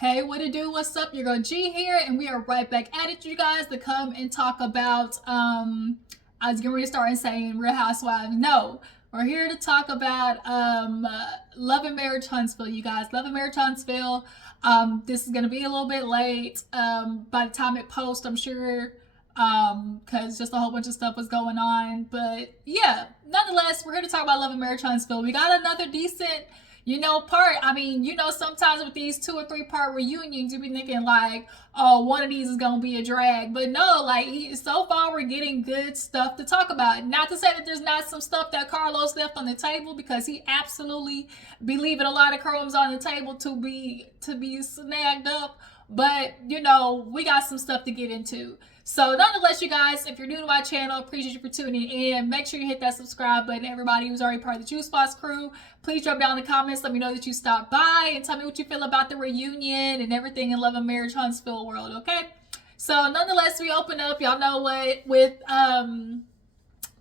Hey, what it do? What's up? Your girl G here, and we are right back at it, you guys, to come and talk about I was gonna start saying Real Housewives. No, we're here to talk about Love and Marriage Huntsville, you guys. Love and Marriage Huntsville. This is gonna be a little bit late. By the time it posts, I'm sure, because just a whole bunch of stuff was going on. But yeah, nonetheless, we're here to talk about Love and Marriage Huntsville. We got another decent part. I mean, sometimes with these 2 or 3 part reunions, you be thinking like, oh, one of these is gonna be a drag. But no, like, so far we're getting good stuff to talk about. Not to say that there's not some stuff that Carlos left on the table, because he absolutely be leaving a lot of crumbs on the table to be snagged up. But we got some stuff to get into. So nonetheless, you guys, if you're new to my channel, appreciate you for tuning in. Make sure you hit that subscribe button. Everybody who's already part of the Juice Box crew, please drop down in the comments. Let me know that you stopped by and tell me what you feel about the reunion and everything in Love and Marriage Huntsville world, okay? So nonetheless, we open up, y'all know what, with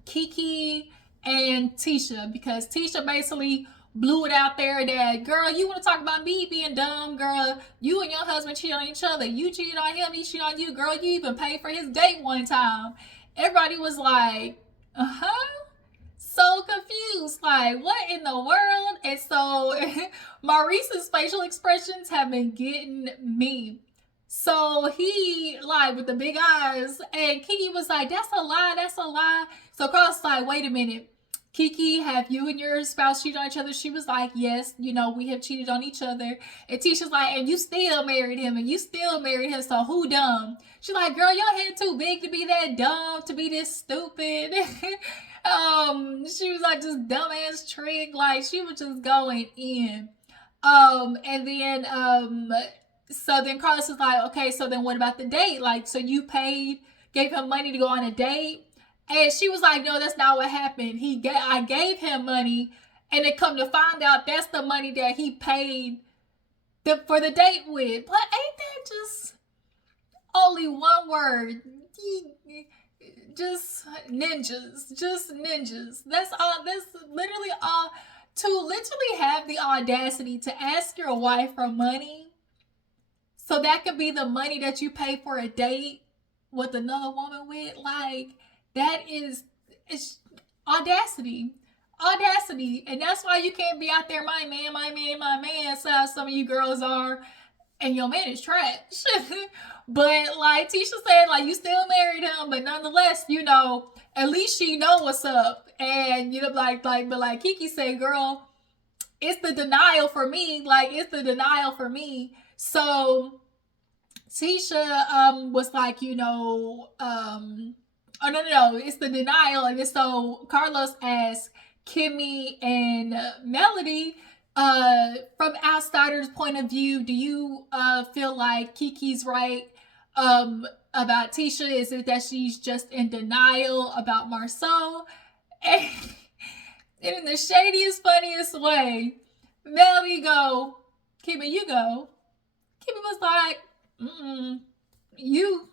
KeKe and Tisha, because Tisha basically blew it out there that, girl, you want to talk about me being dumb, girl, you and your husband cheat on each other, you cheated on him, he cheated on you, girl, you even paid for his date one time. Everybody was like, so confused, like, what in the world? And so Maurice's facial expressions have been getting me. So he, like, with the big eyes, and KeKe was like, that's a lie, that's a lie. So Carlos was like, wait a minute, KeKe, have you and your spouse cheated on each other? She was like, yes, we have cheated on each other. And Tisha's like, and you still married him, so who dumb? She's like, girl, your head too big to be that dumb, to be this stupid. She was like, just dumbass trick. Like, she was just going in. And then, so then Carlos was like, okay, so then what about the date? Like, so you gave him money to go on a date? And she was like, no, that's not what happened. I gave him money, and it come to find out that's the money that he paid for the date with. But ain't that just only one word? Just ninjas. That's all. That's literally all. To literally have the audacity to ask your wife for money, so that could be the money that you pay for a date with another woman with, like, it's audacity. And that's why you can't be out there, my man, so some of you girls are, and your man is trash. But like Tisha said, like, you still married him, but nonetheless, at least she know what's up. And like KeKe said, girl, it's the denial for me. So Tisha was like, oh, no, it's the denial. And so Carlos asked Kimmy and Melody, from outsider's point of view, do you feel like KeKe's right about Tisha? Is it that she's just in denial about Marceau? And in the shadiest, funniest way, Melody go, Kimmy, you go. Kimmy was like, you.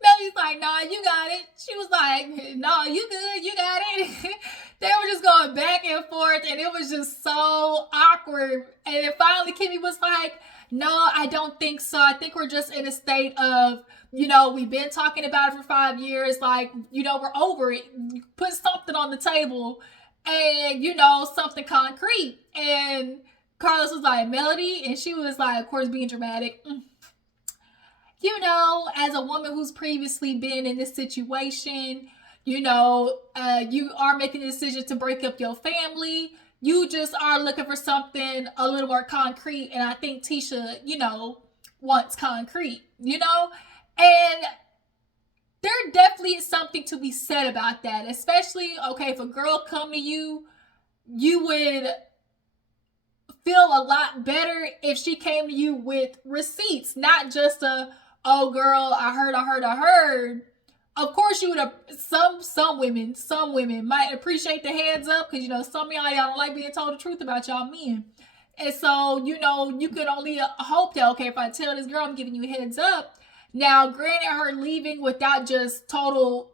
Melody's like, nah, you got it. She was like, no, you good, you got it. They were just going back and forth, and it was just so awkward. And then finally Kimmy was like, no, I don't think so. I think we're just in a state of, we've been talking about it for 5 years. Like, we're over it. Put something on the table, and, something concrete. And Carlos was like, Melody? And she was like, of course, being dramatic. As a woman who's previously been in this situation, you are making a decision to break up your family. You just are looking for something a little more concrete. And I think Tisha, wants concrete, and there definitely is something to be said about that. Especially, okay, if a girl come to you, you would feel a lot better if she came to you with receipts, not just oh girl, I heard. Of course you would have, some women might appreciate the heads up, because some of y'all don't like being told the truth about y'all men. And so, you can only hope that, okay, if I tell this girl I'm giving you a heads up. Now, granted, her leaving without just total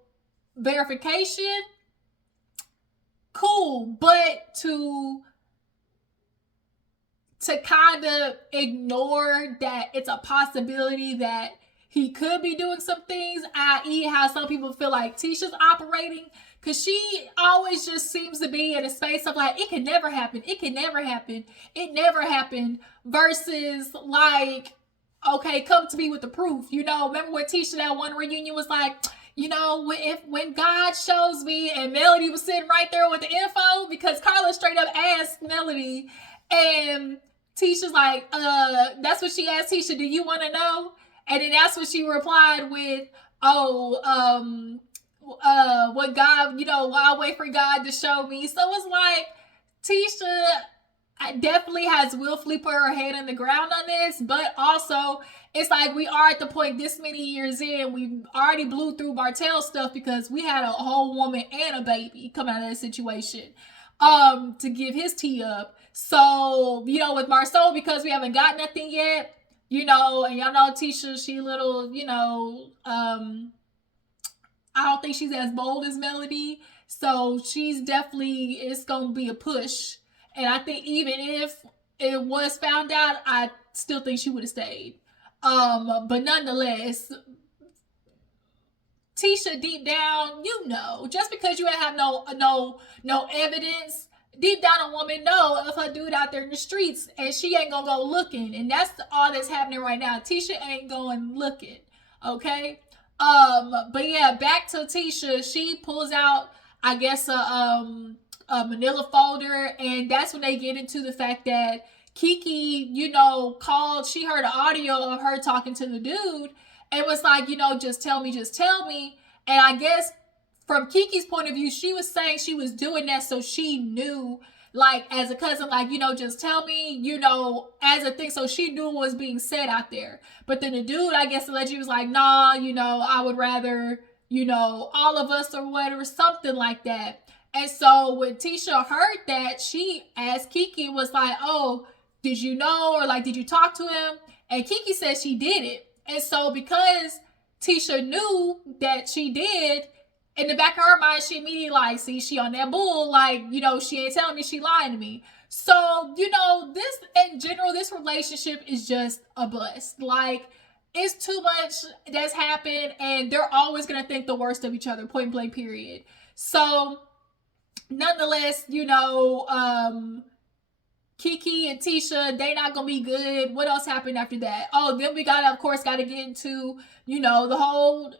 verification, cool, but to to kind of ignore that it's a possibility that he could be doing some things, i.e. how some people feel like Tisha's operating, because she always just seems to be in a space of like, it can never happen, it can never happen, it never happened, versus like, okay, come to me with the proof. You know, remember when Tisha, that one reunion, was like, you know, when God shows me, and Melody was sitting right there with the info, because Carla straight up asked Melody, and Tisha's like, that's what she asked Tisha, do you want to know? And then that's what she replied with, what God, you know, I'll wait for God to show me. So it's like, Tisha definitely has willfully put her head in the ground on this, but also it's like we are at the point this many years in, we already blew through Martell stuff because we had a whole woman and a baby come out of that situation to give his tea up. So, you know, with Marceau, because we haven't got nothing yet, you know, and y'all know Tisha, she little, you know, I don't think she's as bold as Melody. So she's definitely, it's going to be a push. And I think even if it was found out, I still think she would have stayed. But nonetheless, Tisha, deep down, you know, just because you have no evidence, deep down a woman know of her dude out there in the streets, and she ain't gonna go looking. And that's all that's happening right now. Tisha ain't going looking. Okay. But yeah, back to Tisha. She pulls out, I guess, a manila folder, and that's when they get into the fact that KeKe, you know, called, she heard an audio of her talking to the dude and was like, you know, just tell me. And I guess from KeKe's point of view, she was saying she was doing that so she knew, like, as a cousin, like, you know, just tell me, you know, as a thing, so she knew what was being said out there. But then the dude, I guess, allegedly was like, nah, you know, I would rather, you know, all of us or whatever, something like that. And so when Tisha heard that, she asked KeKe, was like, oh, did you know, or like, did you talk to him? And KeKe said she did it. And so because Tisha knew that she did, in the back of her mind, she immediately like, see, she on that bull, like, you know, she ain't telling me, she lying to me. So, you know, this, in general, this relationship is just a bust. Like, it's too much that's happened, and they're always going to think the worst of each other, point blank, period. So, nonetheless, you know, KeKe and Tisha, they not gonna be good. What else happened after that? Oh, then we gotta, of course, gotta get into, you know, the whole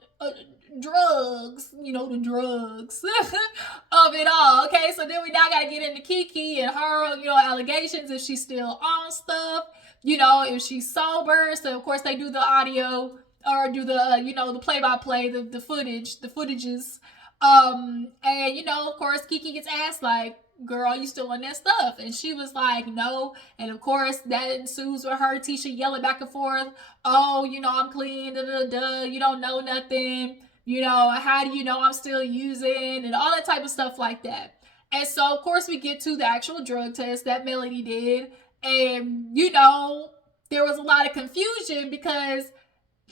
drugs, you know, the drugs of it all. Okay, so then we now gotta get into KeKe and her, you know, allegations, if she's still on stuff, you know, if she's sober. So of course they do the audio, or do the, you know, the play-by-play, the footages. And you know, of course, KeKe gets asked like, girl, you still on that stuff? And she was like, no. And of course that ensues with her, Tisha, yelling back and forth, oh, you know, I'm clean, you don't know nothing, you know, how do you know I'm still using, and all that type of stuff like that. And so of course we get to the actual drug test that Melody did, and you know, there was a lot of confusion because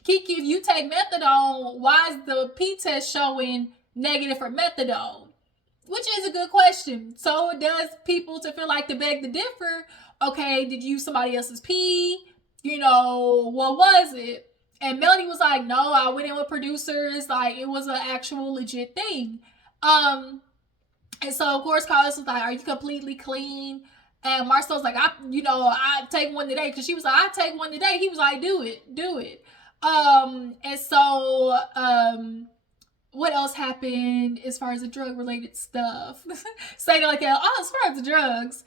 KeKe, if you take methadone, why is the P test showing negative for methadone? Which is a good question. So it does people to feel like, to beg to differ, okay, did you use somebody else's pee? You know, what was it? And Melody was like, no, I went in with producers. Like, it was an actual legit thing. And so, of course, Carlos was like, are you completely clean? And Marcel was like, I take one today. Because she was like, I take one today. He was like, do it. And so, what else happened as far as the drug related stuff? Saying it like that. Oh, as far as the drugs.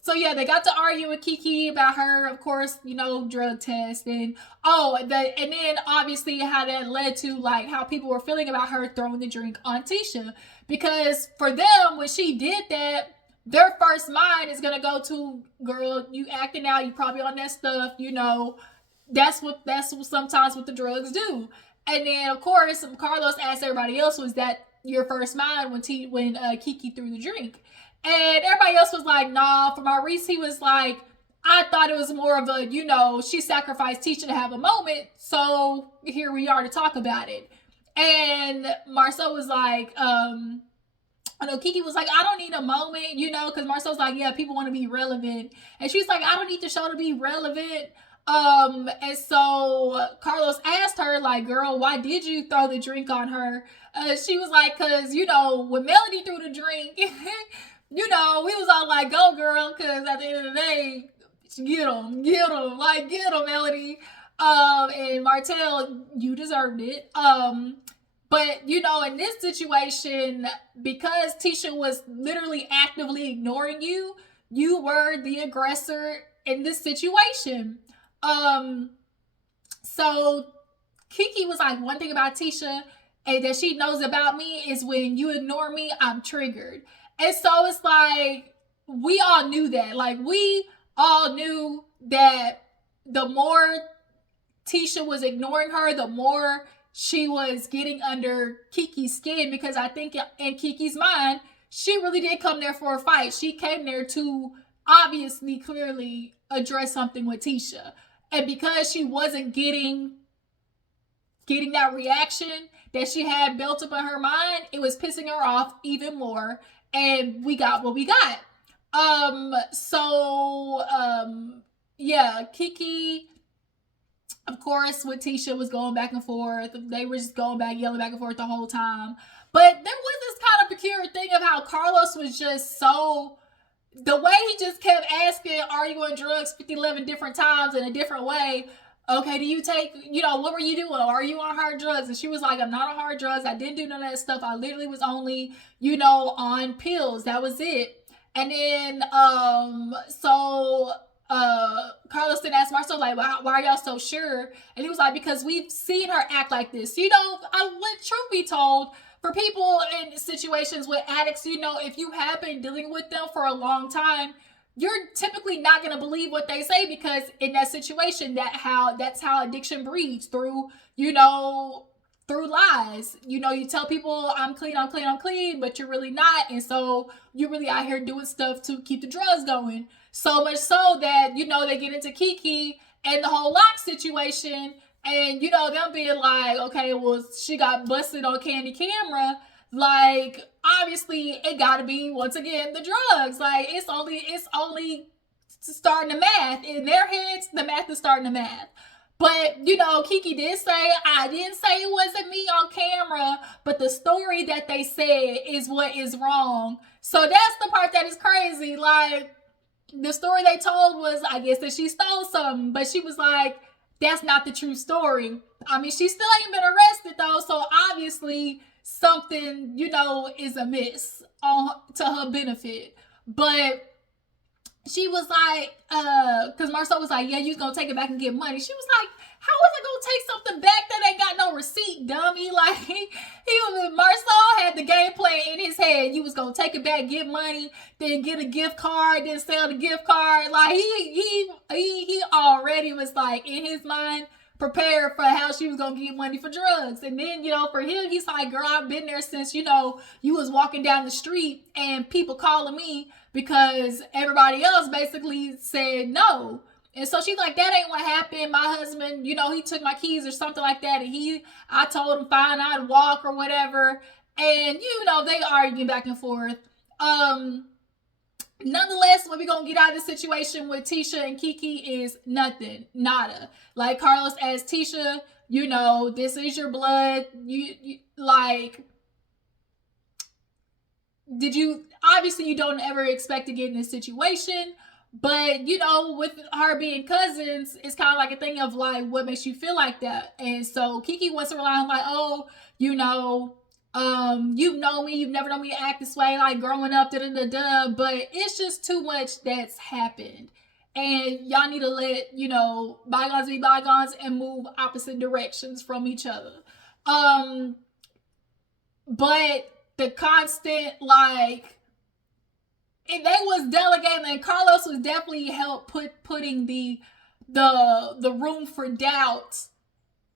So yeah, they got to argue with KeKe about her, of course, you know, drug test, and and then obviously how that led to like how people were feeling about her throwing the drink on Tisha, because for them, when she did that, their first mind is gonna go to, girl, you acting out, you probably on that stuff, you know, that's what sometimes what the drugs do. And then, of course, Carlos asked everybody else, was that your first mind when KeKe threw the drink? And everybody else was like, nah. For Maurice, he was like, I thought it was more of a, you know, she sacrificed Tisha to have a moment, so here we are to talk about it. And Marcel was like, I know KeKe was like, I don't need a moment, you know, because Marcel's like, yeah, people want to be relevant. And she's like, I don't need the show to be relevant. And so Carlos asked her, like, girl, why did you throw the drink on her? She was like, because, you know, when Melody threw the drink, you know, we was all like, go, girl, because at the end of the day, get him, like, get him, Melody. And Martell, you deserved it. But, you know, in this situation, because Tisha was literally actively ignoring you, you were the aggressor in this situation. So KeKe was like, one thing about Tisha and that she knows about me is when you ignore me, I'm triggered. And so it's like, we all knew that. Like, we all knew that the more Tisha was ignoring her, the more she was getting under KeKe's skin, because I think in KeKe's mind, she really did come there for a fight. She came there to obviously, clearly address something with Tisha. And because she wasn't getting that reaction that she had built up in her mind, it was pissing her off even more. And we got what we got. Yeah, KeKe, of course, with Tisha was going back and forth. They were just going back, yelling back and forth the whole time. But there was this kind of peculiar thing of how Carlos was just so, the way he just kept asking, are you on drugs 11 different times in a different way? Okay, do you take, you know, what were you doing? Are you on hard drugs? And she was like, I'm not on hard drugs. I didn't do none of that stuff. I literally was only, you know, on pills. That was it. And then, Carlos then asked Marcel, like, why are y'all so sure? And he was like, because we've seen her act like this. You know, truth be told, for people in situations with addicts, you know, if you have been dealing with them for a long time, you're typically not going to believe what they say, because in that situation, that's how addiction breeds, through, you know, through lies. You know, you tell people I'm clean, but you're really not. And so you're really out here doing stuff to keep the drugs going. So much so that, you know, they get into KeKe and the whole lock situation, and, you know, them being like, okay, well, she got busted on candy camera. Like, obviously, it gotta be, once again, the drugs. Like, it's only starting the math. In their heads, the math is starting the math. But, you know, KeKe did say, I didn't say it wasn't me on camera, but the story that they said is what is wrong. So that's the part that is crazy. Like, the story they told was, I guess, that she stole something, but she was like, that's not the true story. I mean, she still ain't been arrested, though, so obviously something, you know, is amiss to her benefit. But she was like, because Marcel was like, yeah, you was gonna take it back and get money. She was like, how was I gonna take something back that ain't got no receipt, dummy? Like, Marcel had the game plan in his head. You was gonna take it back, get money, then get a gift card, then sell the gift card. Like, he already was, like, in his mind, prepared for how she was gonna get money for drugs. And then, you know, for him, he's like, girl, I've been there since, you know, you was walking down the street and people calling me because everybody else basically said no. And so she's like, that ain't what happened. My husband, you know, he took my keys or something like that. And I told him, fine, I'd walk or whatever. And, you know, they arguing back and forth. Nonetheless, what we're going to get out of this situation with Tisha and KeKe is nothing. Nada. Like, Carlos asked Tisha, you know, this is your blood. You like, obviously you don't ever expect to get in this situation. But, you know, with her being cousins, it's kind of like a thing of, like, what makes you feel like that? And so KeKe wants to rely on, like, oh, you know, you've known me, you've never known me to act this way, like, growing up, da-da-da-da, but it's just too much that's happened. And y'all need to let, you know, bygones be bygones and move opposite directions from each other. But the constant, like, they was delegating, and Carlos was definitely helped putting the room for doubt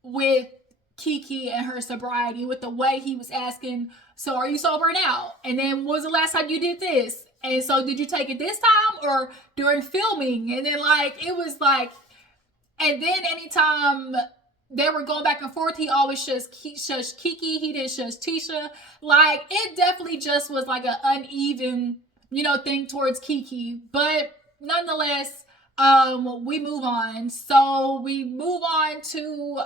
with KeKe and her sobriety, with the way he was asking, so are you sober now? And then, when was the last time you did this? And so, did you take it this time or during filming? And then, like, it was like, and then anytime they were going back and forth. He always shushed KeKe. He didn't shush Tisha. Like, it definitely just was like an uneven, thing towards KeKe. But nonetheless, we move on. So we move on to,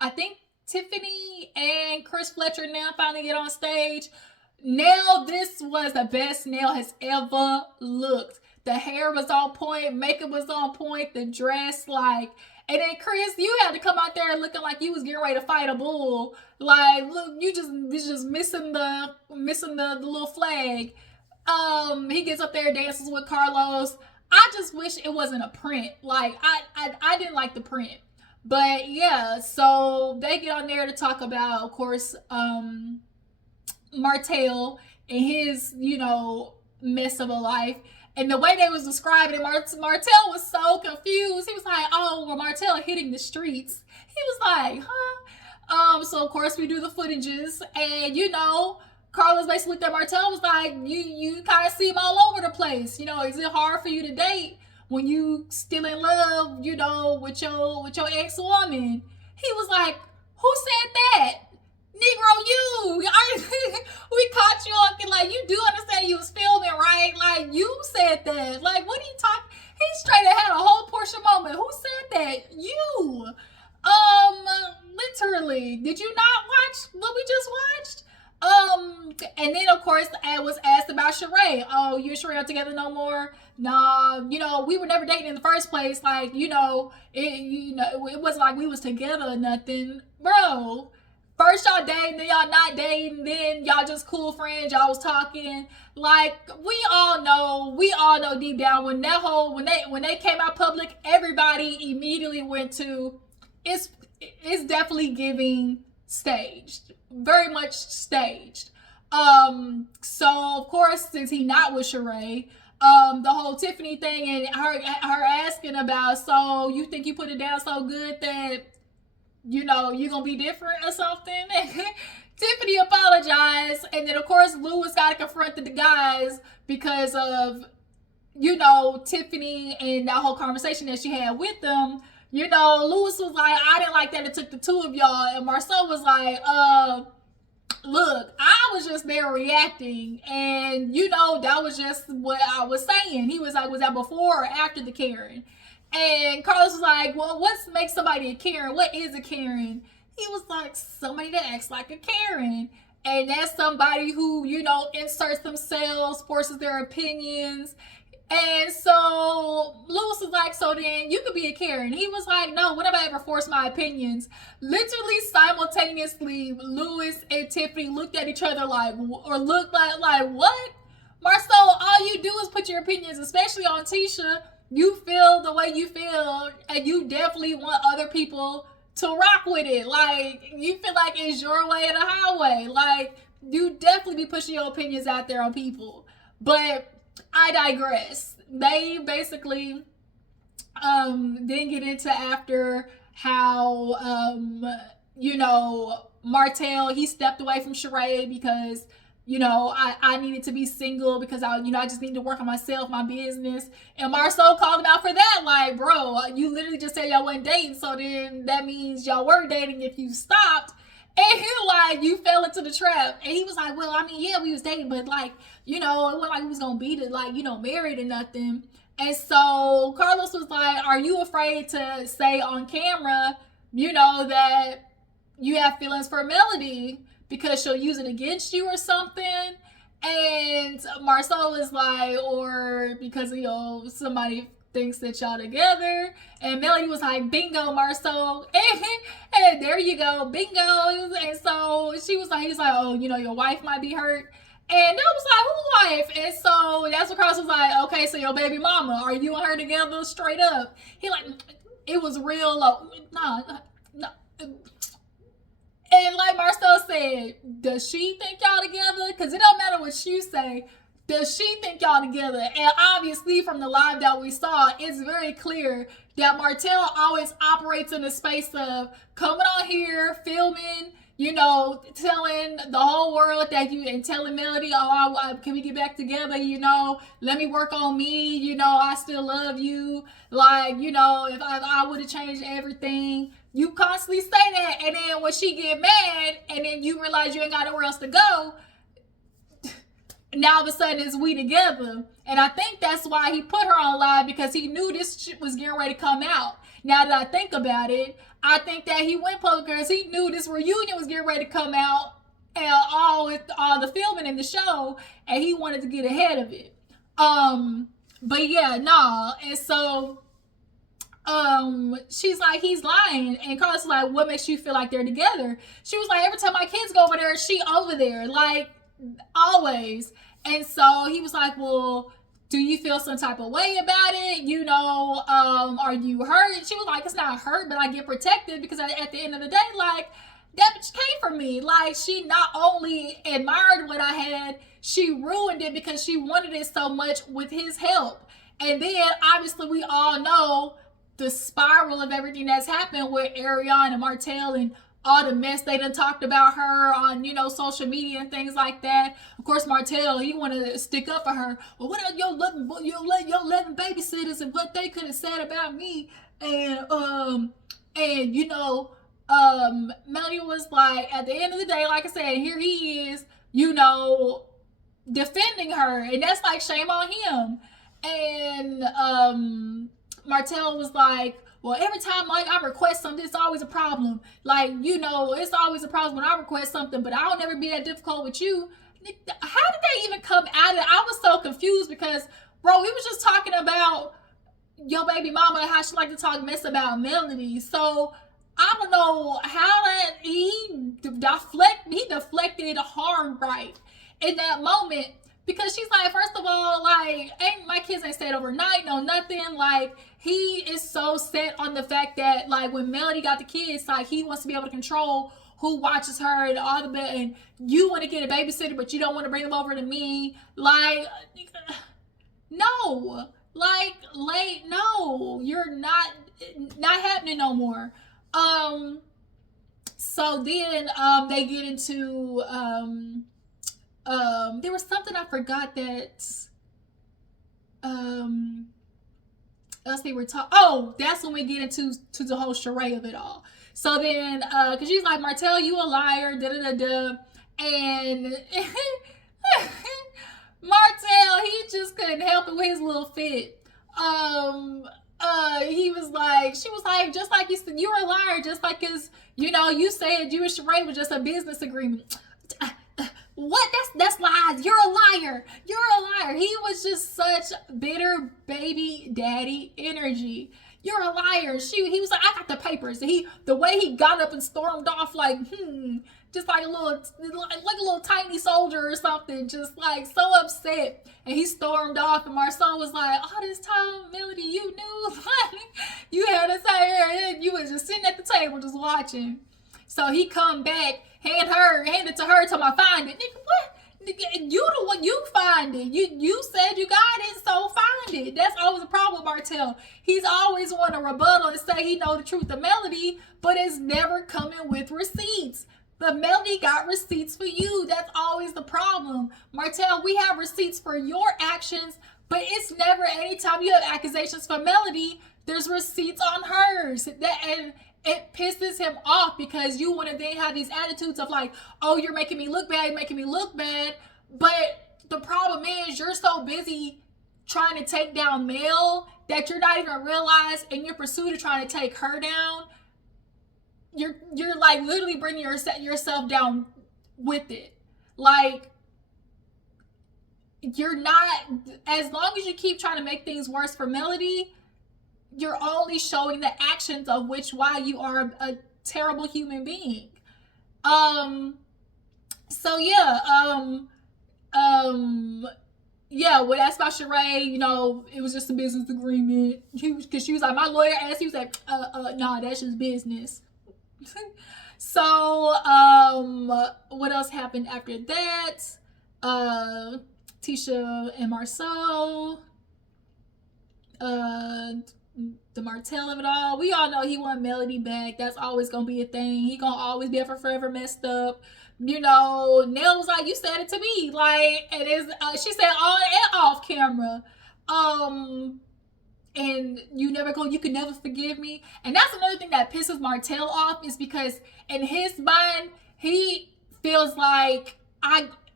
I think Tiffany and Chris Fletcher now finally get on stage. Now, this was the best Nell has ever looked. The hair was on point, makeup was on point, the dress, like, and then Chris, you had to come out there looking like you was getting ready to fight a bull. Like, look, you just missing the little flag. He gets up there, dances with Carlos. I just wish it wasn't a print. Like, I didn't like the print. But yeah, so they get on there to talk about, of course, Martell and his, mess of a life. And the way they was describing it, Martell was so confused. He was like, oh, well, Martell hitting the streets. He was like, huh? So, of course, we do the footages. And, Carlos basically looked at Martell, was like, you kind of see him all over the place. Is it hard for you to date when you still in love, with your ex-woman? He was like, who said that? Negro, you. We caught you looking like, you do understand you was filming, right? Like, you said that. Like, what are you talking? He straight had a whole Portia moment. Who said that? You. Literally. Did you not watch what we just watched? And then, of course, I was asked about Sheree. Oh, you and Sheree are together no more? Nah, we were never dating in the first place. Like, it wasn't like we was together or nothing. Bro, first y'all dating, then y'all not dating, then y'all just cool friends, y'all was talking. Like, we all know deep down when they came out public, everybody immediately went to, it's definitely giving staged. Very much staged. So of course, since he not with Sheree, the whole Tiffany thing and her asking about, so you think you put it down so good that you're gonna be different or something? Tiffany apologized, and then of course Lewis got to confront the guys because of Tiffany and that whole conversation that she had with them. Lewis was like, I didn't like that it took the two of y'all. And Marcel was like, look, I was just there reacting. And, that was just what I was saying. He was like, was that before or after the Karen? And Carlos was like, well, what makes somebody a Karen? What is a Karen? He was like, somebody that acts like a Karen. And that's somebody who, inserts themselves, forces their opinions. And so Lewis was like, so then you could be a Karen. He was like, no, when have I ever forced my opinions? Literally simultaneously, Lewis and Tiffany looked at each other like what? Marcel, all you do is put your opinions, especially on Tisha. You feel the way you feel, and you definitely want other people to rock with it. Like, you feel like it's your way or the highway. Like, you definitely be pushing your opinions out there on people. But I digress. They basically then get into after how Martell, he stepped away from Sheree because I needed to be single because I just need to work on myself, my business. And Marcel called him out for that. Like, bro, you literally just said y'all wasn't dating, so then that means y'all were dating if you stopped. And he like, you fell into the trap. And he was like, well, I mean, yeah, we was dating, but like, it wasn't like we was gonna be married or nothing. And so Carlos was like, are you afraid to say on camera, that you have feelings for Melody because she'll use it against you or something? And Marcel was like, or because somebody thinks that y'all together. And Melody was like, bingo, Marcel. And there you go, bingo. And so he was like, oh, your wife might be hurt. And that was like, who wife? And so that's what Carlos was like, okay, so your baby mama, are you and her together straight up? He like, it was real low. No. And like Marcel said, does she think y'all together? Because it don't matter what you say. Does she think y'all together? And obviously from the live that we saw, it's very clear that Martell always operates in the space of coming on here, filming, you know, telling the whole world that you, and telling Melody, oh, can we get back together? You know, let me work on me. You know, I still love you. Like, you know, if I would have changed everything. You constantly say that, and then when she get mad, and then you realize you ain't got nowhere else to go, now all of a sudden it's we together. And I think that's why he put her on live, because he knew this shit was getting ready to come out. Now that I think about it, I think that he went public because he knew this reunion was getting ready to come out, and all the filming in the show, and he wanted to get ahead of it. But yeah, nah. And so she's like, he's lying. And Carlos was like, what makes you feel like they're together? She was like, every time my kids go over there, she over there, like always. And so he was like, well, do you feel some type of way about it? You know, are you hurt? She was like, it's not hurt, but I get protected, because at the end of the day, like, that bitch came for me. Like, she not only admired what I had, she ruined it because she wanted it so much with his help. And then obviously we all know the spiral of everything that's happened with Ariane and Martell, and all the mess they done talked about her on, you know, social media and things like that. Of course, Martell, he wanted to stick up for her. Well, what are your 11 babysitters and what they could have said about me? And you know, Melody was like, at the end of the day, like I said, here he is, you know, defending her, and that's like, shame on him. And Martell was like, well, every time like I request something, it's always a problem. Like, you know, it's always a problem when I request something, but I'll never be that difficult with you. How did they even come out of it? I was so confused because, bro, we was just talking about your baby mama and how she like to talk mess about Melody. So I don't know how that he deflected hard right in that moment. Because she's like, first of all, like, my kids ain't stayed overnight, no nothing. Like, he is so set on the fact that, like, when Melody got the kids, like, he wants to be able to control who watches her and all the bit. And you want to get a babysitter, but you don't want to bring them over to me. Like, no. Like, no. You're not happening no more. So then they get into there was something I forgot that else they were talking. Oh, that's when we get into the whole charade of it all. So then because she's like, Martell, you a liar, da da da da. And Martell, he just couldn't help it with his little fit. He was like, she was like, just like you said, you're a liar, just like, cause you know, you said you and charade was just a business agreement. What? That's lies. You're a liar. You're a liar. He was just such bitter baby daddy energy. You're a liar. He was like, I got the papers. And the way he got up and stormed off, like, just like a little tiny soldier or something, just like so upset. And he stormed off, and Marcel was like, all this time, Melody, you knew, like, you had us out here, and you was just sitting at the table just watching. So he come back, hand it to her till I find it. Nigga, what? Nigga, you the one, you find it. You said you got it, so find it. That's always a problem with Martell. He's always want to rebuttal and say he know the truth of Melody, but it's never coming with receipts. But Melody got receipts for you. That's always the problem. Martell, we have receipts for your actions, but it's never, anytime you have accusations for Melody, there's receipts on hers. And it pisses him off because you want to then have these attitudes of like, oh, you're making me look bad, But the problem is you're so busy trying to take down Mel that you're not even realize in your pursuit of trying to take her down, you're like literally bringing yourself down with it. Like, you're not, as long as you keep trying to make things worse for Melody, you're only showing the actions of why you are a terrible human being. So yeah, well, that's about charade. You know, it was just a business agreement. Because she was like, my lawyer asked, he was like, nah, that's just business. So, what else happened after that? Tisha and Marcel, the Martell of it all. We all know he want Melody back. That's always gonna be a thing. He gonna always be ever forever messed up. You know, Nell was like, "You said it to me," like, and it's she said on and off camera. And you could never forgive me. And that's another thing that pisses Martell off, is because in his mind, he feels like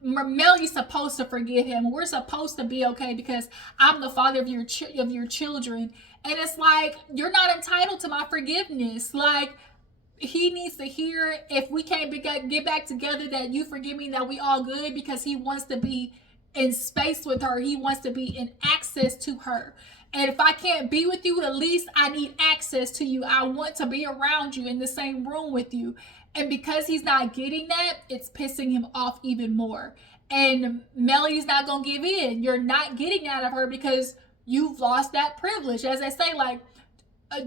Melody's supposed to forgive him. We're supposed to be okay because I'm the father of your children. And it's like, you're not entitled to my forgiveness. Like, he needs to hear, if we can't get back together, that you forgive me, that we all good, because he wants to be in space with her. He wants to be in access to her. And if I can't be with you, at least I need access to you. I want to be around you, in the same room with you. And because he's not getting that, it's pissing him off even more. And Melody's not going to give in. You're not getting out of her because you've lost that privilege. As I say, like,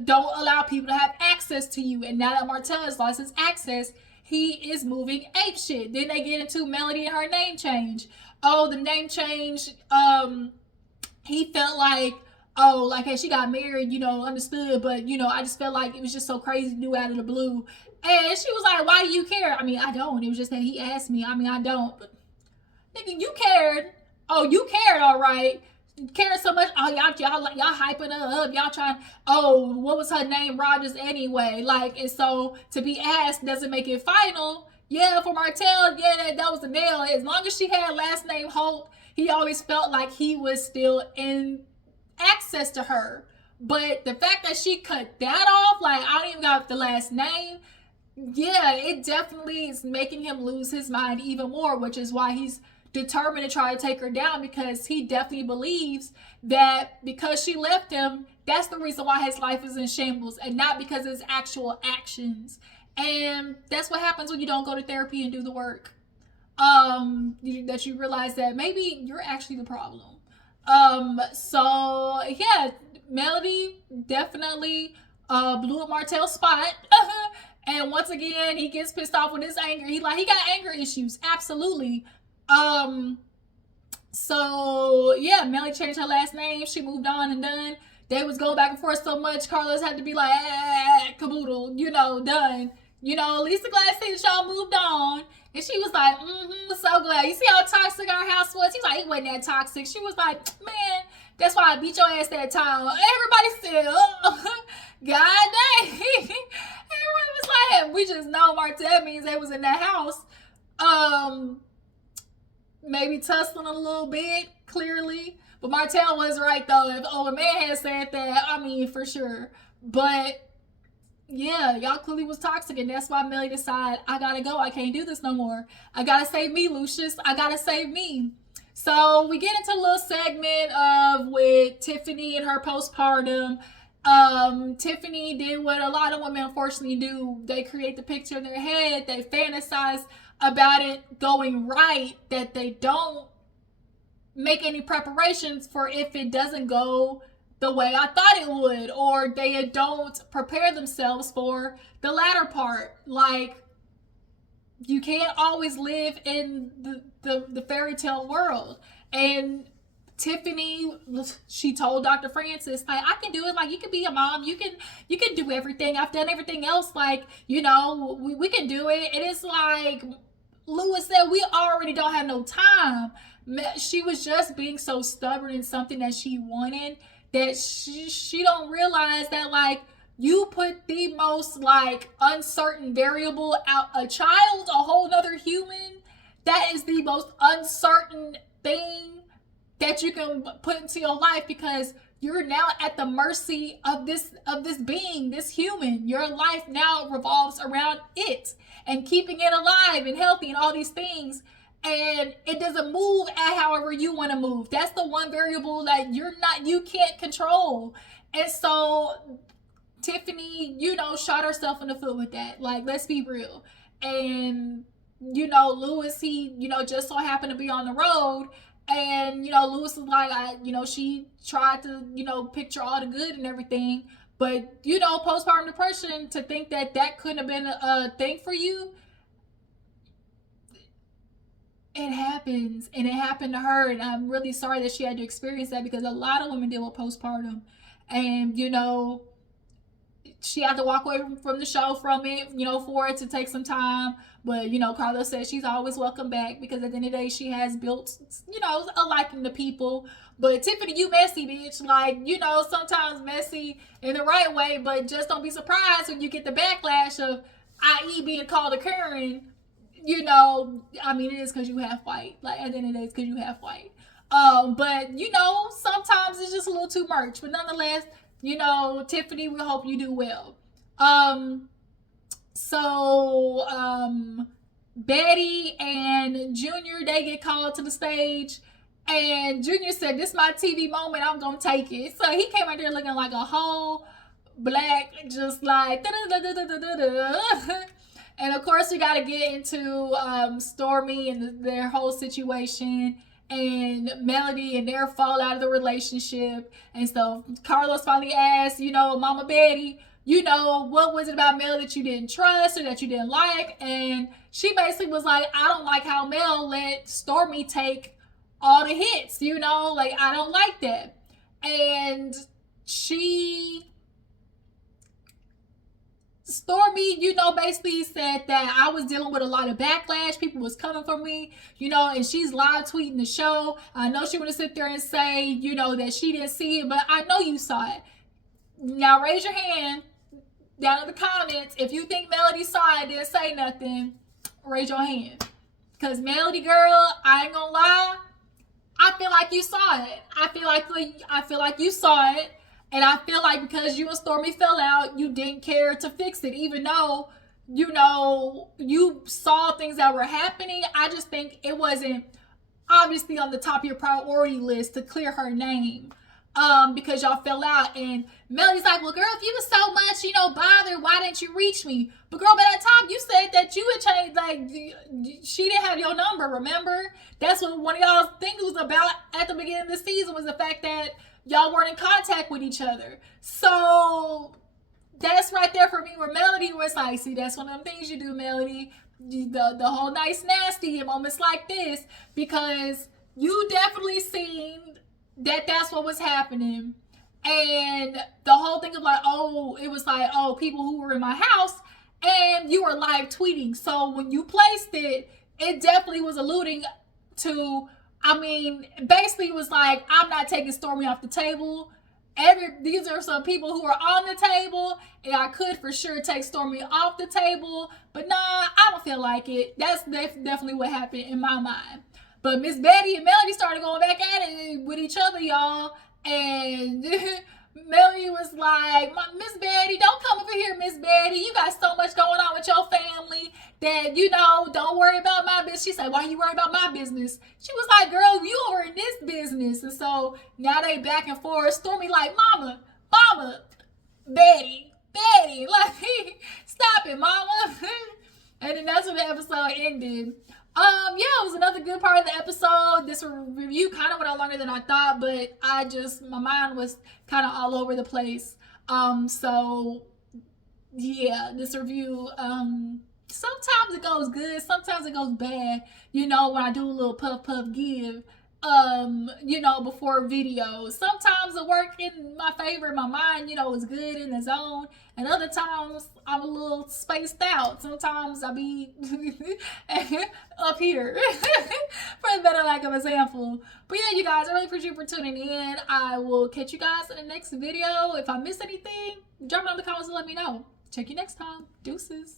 don't allow people to have access to you. And now that Martell has lost his access, he is moving ape shit. Then they get into Melody and her name change. Oh, the name change. He felt like, oh, like, hey, she got married, understood, but, I just felt like it was just so crazy to do out of the blue. And she was like, why do you care? I mean, I don't. It was just that he asked me. I mean, I don't. But, nigga, you cared. Oh, you cared, all right. Cared so much. Oh, y'all hyping her up. Y'all trying. Oh, what was her name? Rogers anyway. Like, and so to be asked doesn't make it final. Yeah, for Martell, yeah, that was the nail. As long as she had last name Holt, he always felt like he was still in access to her. But the fact that she cut that off, like, I don't even got the last name. Yeah, it definitely is making him lose his mind even more, which is why he's determined to try to take her down, because he definitely believes that because she left him, that's the reason why his life is in shambles, and not because of his actual actions. And that's what happens when you don't go to therapy and do the work. That you realize that maybe you're actually the problem. So yeah, Melody definitely blew up Martell's spot. And once again, he gets pissed off with his anger. He got anger issues, absolutely. So yeah, Melody changed her last name. She moved on and done. They was going back and forth so much, Carlos had to be like, caboodle, done. At least the glad to see that y'all moved on. And she was like, so glad. You see how toxic our house was? He's like, it wasn't that toxic. She was like, man, that's why I beat your ass that time. Everybody said, oh, God dang. Everyone was like, we just know Martell means they was in that house. Maybe tussling a little bit, clearly. But Martell was right, though. If a man had said that, I mean, for sure. But yeah, y'all clearly was toxic, and that's why Melly decided, I gotta go. I can't do this no more. I gotta save me, Lucius. I gotta save me. So we get into a little segment with Tiffany and her postpartum. Tiffany did what a lot of women unfortunately do. They create the picture in their head. They fantasize about it going right, that they don't make any preparations for if it doesn't go the way I thought it would, or they don't prepare themselves for the latter part. Like, you can't always live in the fairy tale world. And Tiffany, she told Dr. Francis, like, I can do it. Like, you can be a mom. You can do everything. I've done everything else. Like, we can do it. And it's like Lewis said, we already don't have no time. She was just being so stubborn in something that she wanted, that she don't realize that, like, you put the most, like, uncertain variable out, a child, a whole nother human, that is the most uncertain thing that you can put into your life, because you're now at the mercy of this being, this human. Your life now revolves around it and keeping it alive and healthy and all these things. And it doesn't move at however you want to move. That's the one variable that you can't control. And so Tiffany, shot herself in the foot with that. Like, let's be real. And, Lewis, he, just so happened to be on the road. And, Lewis was like, she tried to, picture all the good and everything. But, postpartum depression, to think that couldn't have been a thing for you, it happens, and it happened to her, and I'm really sorry that she had to experience that, because a lot of women deal with postpartum, and you know, she had to walk away from the show from it, you know, for it to take some time. But, you know, Carlos says she's always welcome back because at the end of the day, she has built, you know, a liking to people. But Tiffany, you messy, bitch. Like, you know, sometimes messy in the right way, but just don't be surprised when you get the backlash of, i.e. being called a Karen. You know, I mean, it is because you half white. Like, at the end of the day, it's because you half white. But, you know, sometimes it's just a little too much. But nonetheless, you know, Tiffany, we hope you do well. Betty and Junior, they get called to the stage. And Junior said, this is my TV moment, I'm going to take it. So he came out there looking like a whole black, just like, and of course, we got to get into Stormi and their whole situation, and Melody and their fall out of the relationship. And so Carlos finally asked, you know, Mama Betty, you know, what was it about Mel that you didn't trust or that you didn't like? And she basically was like, I don't like how Mel let Stormi take all the hits, you know, like, I don't like that. And Stormi, you know, basically said that I was dealing with a lot of backlash. People was coming for me, you know, and she's live tweeting the show. I know she want to sit there and say, you know, that she didn't see it, but I know you saw it. Now raise your hand down in the comments if you think Melody saw it, didn't say nothing. Raise your hand. Because Melody, girl, I ain't gonna lie, I feel like you saw it. I feel like you saw it. And I feel like because you and Stormi fell out, you didn't care to fix it, even though, you know, you saw things that were happening. I just think it wasn't obviously on the top of your priority list to clear her name because y'all fell out. And Melody's like, well, girl, if you was so much, you know, bothered, why didn't you reach me? But girl, by that time, you said that you had changed, like, she didn't have your number, remember? That's what one of y'all's things was about at the beginning of the season, was the fact that y'all weren't in contact with each other. So that's right there for me where Melody was like, see, that's one of them things you do, Melody. The whole nice nasty in moments like this, because you definitely seen that that's what was happening. And the whole thing of like, oh, it was like, oh, people who were in my house, and you were live tweeting. So when you placed it, it definitely was alluding to, I mean, basically it was like, I'm not taking Stormi off the table. These are some people who are on the table, and I could for sure take Stormi off the table, but nah, I don't feel like it. That's definitely what happened in my mind. But Miss Betty and Melody started going back at it with each other, y'all, and Melody was like, Miss Betty, don't come over here, Miss Betty. You got so much going on with your family that, you know, don't worry about my business. She said, why you worry about my business? She was like, girl, you over in this business. And so now they back and forth. Stormi like, mama, Betty, like, stop it, mama. And then that's when the episode ended. Yeah, it was another good part of the episode. This review kind of went on longer than I thought, but my mind was kind of all over the place. So yeah, this review, sometimes it goes good, sometimes it goes bad. You know, when I do a little puff give, you know, before video. Sometimes it work in my favor. My mind, you know, is good in the zone. And other times I'm a little spaced out. Sometimes I be up here for the better lack of example. But yeah, you guys, I really appreciate you for tuning in. I will catch you guys in the next video. If I miss anything, drop it in the comments and let me know. Check you next time. Deuces.